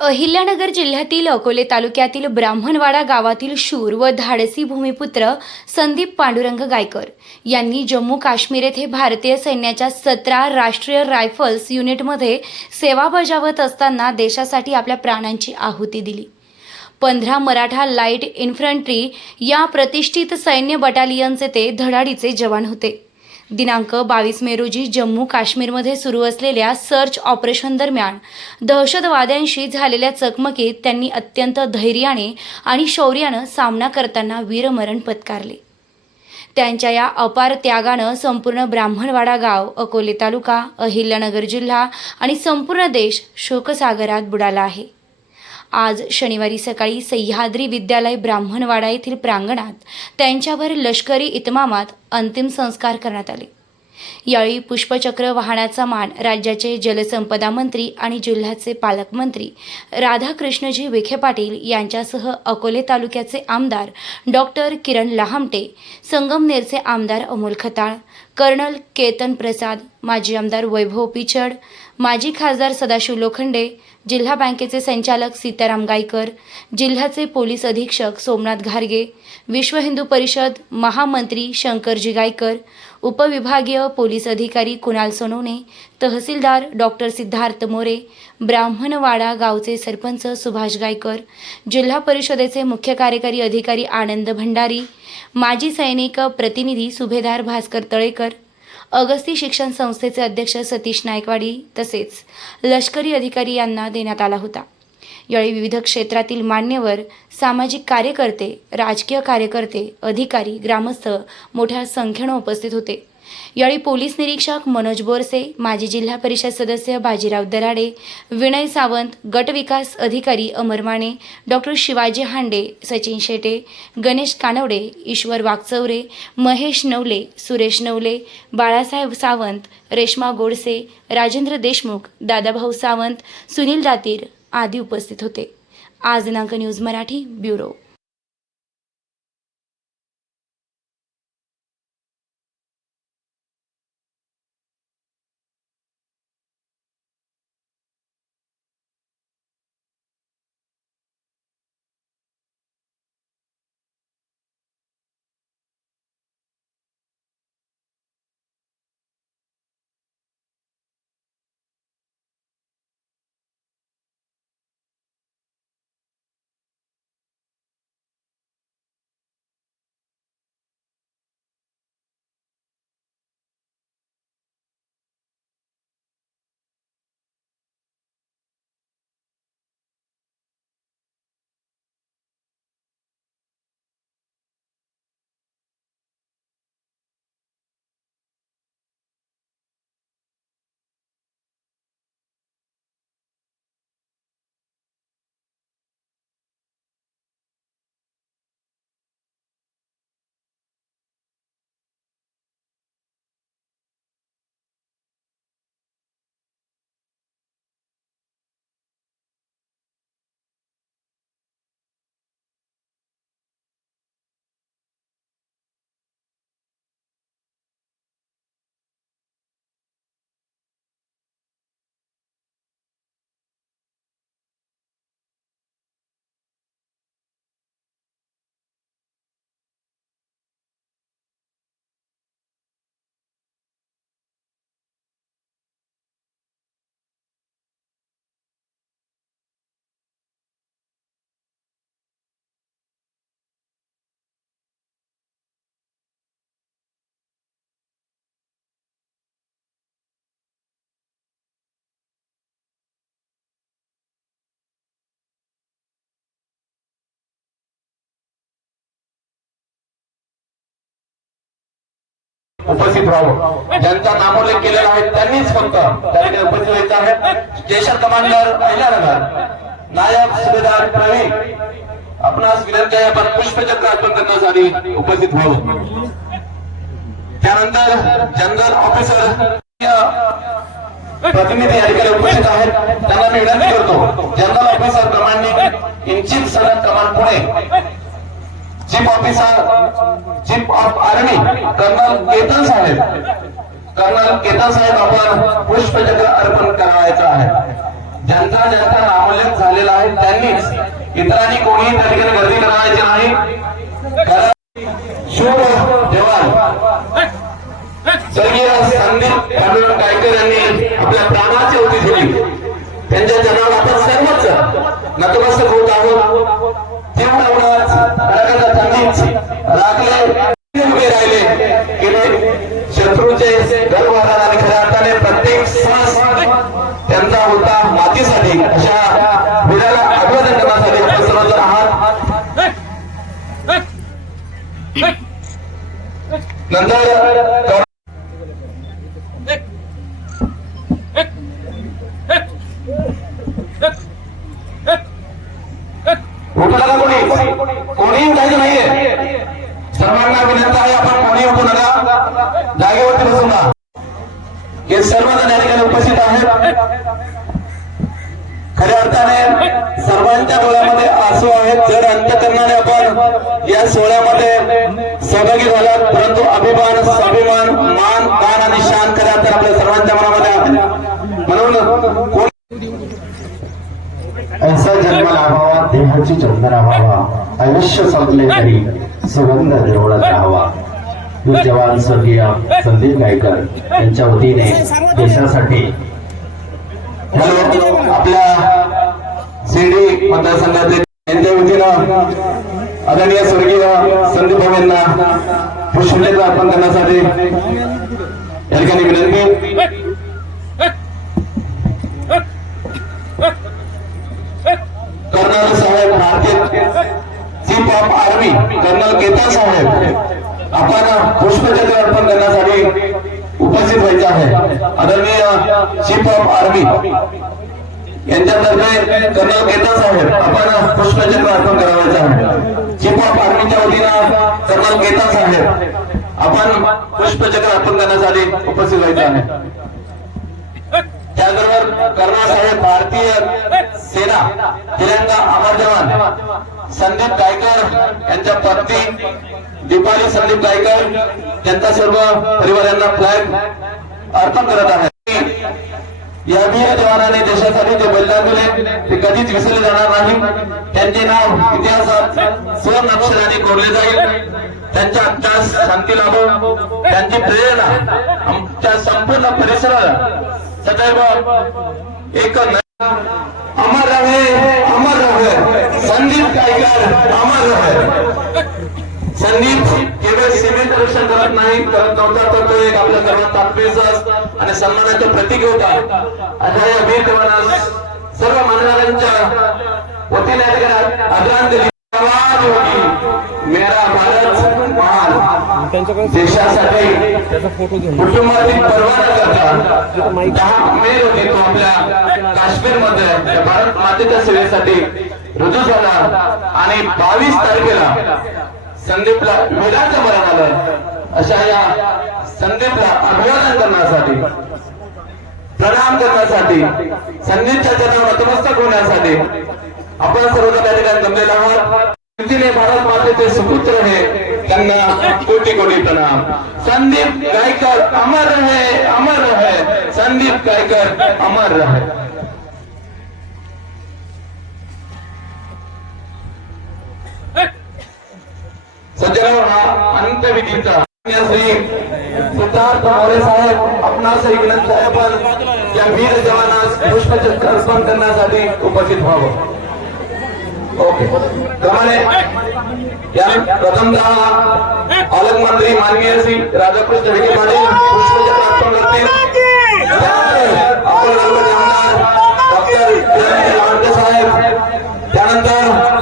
अहिल्यानगर जिल्ह्यातील अकोले तालुक्यातील ब्राह्मणवाडा गावातील शूर व धाडसी भूमिपुत्र संदीप पांडुरंग गायकर यांनी जम्मू काश्मीर येथे भारतीय सैन्याच्या सतरा राष्ट्रीय रायफल्स युनिटमध्ये सेवा बजावत असताना देशासाठी आपल्या प्राणांची आहुती दिली. पंधरा मराठा लाइट इन्फंट्री या प्रतिष्ठित सैन्य बटालियनचे ते धडाडीचे जवान होते. दिनांक बावीस मे रोजी जम्मू काश्मीरमध्ये सुरू असलेल्या सर्च ऑपरेशन दरम्यान दहशतवाद्यांशी झालेल्या चकमकीत त्यांनी अत्यंत धैर्याने आणि शौर्यानं सामना करताना वीरमरण पत्कारले. त्यांच्या या अपार त्यागानं संपूर्ण ब्राह्मणवाडा गाव अकोले तालुका अहिल्यानगर जिल्हा आणि संपूर्ण देश शोकसागरात बुडाला आहे. आज शनिवारी सकाळी सह्याद्री विद्यालय ब्राह्मणवाडा येथील प्रांगणात त्यांच्यावर लष्करी इतमामात अंतिम संस्कार करण्यात आले. यावेळी पुष्पचक्र वाहनाचा मान राज्याचे जलसंपदा मंत्री आणि जिल्ह्याचे पालकमंत्री राधाकृष्णजी विखे पाटील यांच्यासह अकोले तालुक्याचे आमदार डॉक्टर किरण लहामटे संगमनेरचे आमदार अमोल खताळ कर्नल केतन प्रसाद माजी आमदार वैभव पिचड माजी खासदार सदाशिव लोखंडे जिल्हा बँकेचे संचालक सीताराम गायकर जिल्ह्याचे पोलीस अधीक्षक सोमनाथ घारगे विश्व हिंदू परिषद महामंत्री शंकरजी गायकर उपविभागीय पोलीस अधिकारी कुणाल सोनवणे तहसीलदार डॉक्टर सिद्धार्थ मोरे ब्राह्मणवाडा गावचे सरपंच सुभाष गायकर जिल्हा परिषदेचे मुख्य कार्यकारी अधिकारी आनंद भंडारी माजी सैनिक प्रतिनिधी सुभेदार भास्कर तळेकर अगस्ती शिक्षण संस्थेचे अध्यक्ष सतीश नायकवाडी तसेच लष्करी अधिकारी यांना देण्यात आला होता. यावेळी विविध क्षेत्रातील मान्यवर सामाजिक कार्यकर्ते राजकीय कार्यकर्ते अधिकारी ग्रामस्थ मोठ्या संख्येनं उपस्थित होते. यावेळी पोलीस निरीक्षक मनोज बोरसे माजी जिल्हा परिषद सदस्य बाजीराव दराडे विनय सावंत गट विकास अधिकारी अमर माने डॉक्टर शिवाजी हांडे सचिन शेटे गणेश कानवडे ईश्वर वागचौरे महेश नवले सुरेश नवले बाळासाहेब सावंत रेश्मा गोडसे राजेंद्र देशमुख दादाभाऊ सावंत सुनील दातीर आदी उपस्थित होते. आज दिनांक न्यूज मराठी ब्युरो. उपस्थित राहावं. ज्यांचा नामोल्लेख केलेला आहे त्यांनीच फक्त त्या ठिकाणी उपस्थित व्हायचं आहे स्टेशन कमांडर अहिल्यानगर नायब सुभेदार प्रवीण. आपणास विनंती आहे आपण पुष्पचक्र अर्पण करण्यासाठी उपस्थित व्हावं. त्यानंतर जनरल ऑफिसर प्रतिनिधी या ठिकाणी उपस्थित आहेत. त्यांना मी विनंती करतो general officer commanding in chief southern command Pune. Chief officer chief of army colonel Ketan Saheb. Colonel Ketan साहेब आपण पुष्पचक्र अर्पण करायचं आहे. ज्यांचा ज्यांचा नामोल्लेख झालेला आहे त्यांनीच इतरांनी कोणीही त्या ठिकाणी गर्दी करायची नाही. शूर जवान स्वर्गीय संदीप पांडुरंग गायकर यांनी आपल्या प्राणाची होती दिली. त्यांच्या जनावर आपण सर्वच नतमस्तक होत नंतर कोणी कोणीही उठायचं नाहीये सर्वांना विनंती आहे आपण कोणी उठू नका जागेवरती बसून हे सर्वजण या ठिकाणी उपस्थित आहेत खऱ्या अर्थाने सर्वांच्या डोळ्यामध्ये आसू आहेत जर अंतकरणाने आपण या सोहळ्यामध्ये सहभागी झाला परंतु अभिमान स्वाभिमान मान मान आणि शान खऱ्या तर आपल्या सर्वांच्या मनामध्ये आहे? म्हणून कोण ऐसा जन्म लाभावा देहाची चंदना व्हावा आयुष्य संपले तरी सुगंध दरवळत राहावा. वीर जवान स्वर्गीय संदीप गायकर यांच्या वतीने देशासाठी हॅलो आपल्या शिर्डी मतदारसंघाचे यांच्या वतीनं आदरणीय स्वर्गीय संदीप भाऊ यांना पुष्पलेख अर्पण करण्यासाठी. या ठिकाणी विनंती. कर्नल साहेब भारतीय chief of army colonel Ketan साहेब आपण पुष्पचक्र अर्पण करण्यासाठी उपस्थित व्हायचे आहे. आदरणीय चीफ ऑफ आर्मी यांच्यातर्फे कर्नल केतन साहेब आपण पुष्पचक्र अर्पण करावायचे आहे. चीफ ऑफ आर्मीच्या वतीनं कर्नल केतन आहेत. आपण पुष्पचक्र अर्पण करण्यासाठी उपस्थित व्हायचं आहे. त्याचबरोबर कर्नल साहेब भारतीय सेना तिरंगा अमर जवान संदीप गायकर यांच्या पत्नी दीपाली संदीप गायकर त्यांचा सर्व परिवारांना फ्लॅग अर्पण करत आहे. या वीर जवानाने देशासाठी जे बलिदान दिले ते कधीच विसरले जाणार नाही. त्यांचे नाव इतिहासात स्वर्ण अक्षराने कोरले जाईल. त्यांच्या आमच्या शांती लाभो. त्यांची प्रेरणा आमच्या संपूर्ण परिसराला सदैव एक अमर रहे अमर रहे. संदीप गायकर अमर रहे. संदीप केवळ सिमेंट रक्षण करत नाही करत नव्हता तर तो एक आपल्या सर्वात तात्पेचा आणि सन्मानाचे प्रतीक होता अशा या वीर जवानास सर्व मान्यवरांच्या वतीने आदरांजली होती. मेरा भारत देशासाठी कुटुंबातील परवाना करता दहा मे रोजी तो आपल्या काश्मीरमध्ये भारत मातेच्या सेवेसाठी रुजू झाला आणि बावीस तारखेला संदीपला वेदांचं मरण आलं. अशा या संदीपला अभिवादन करण्यासाठी प्रणाम करण्यासाठी संदीपच्या चरणावर नतमस्तक होण्यासाठी आपण सर्व त्या ठिकाणी जमलेला आहोत. तिने भारत मातेचे सुपुत्र हे त्यांना कोटी कोटी प्रणाम. संदीप गायकर अमर रहे अमर रहे. संदीप गायकर अमर रहे. श्री सिद्धार्थ मोरे साहेब आपणास विनंती आहे पण या वीर जवानास पुष्पचक्र अर्पण करण्यासाठी उपस्थित व्हावं. ओके त्यामुळे या प्रथमतः पालकमंत्री माननीय श्री राधाकृष्ण विखे पाटील पुष्पचक्र अर्पण करतील. आपण डॉक्टर साहेब. त्यानंतर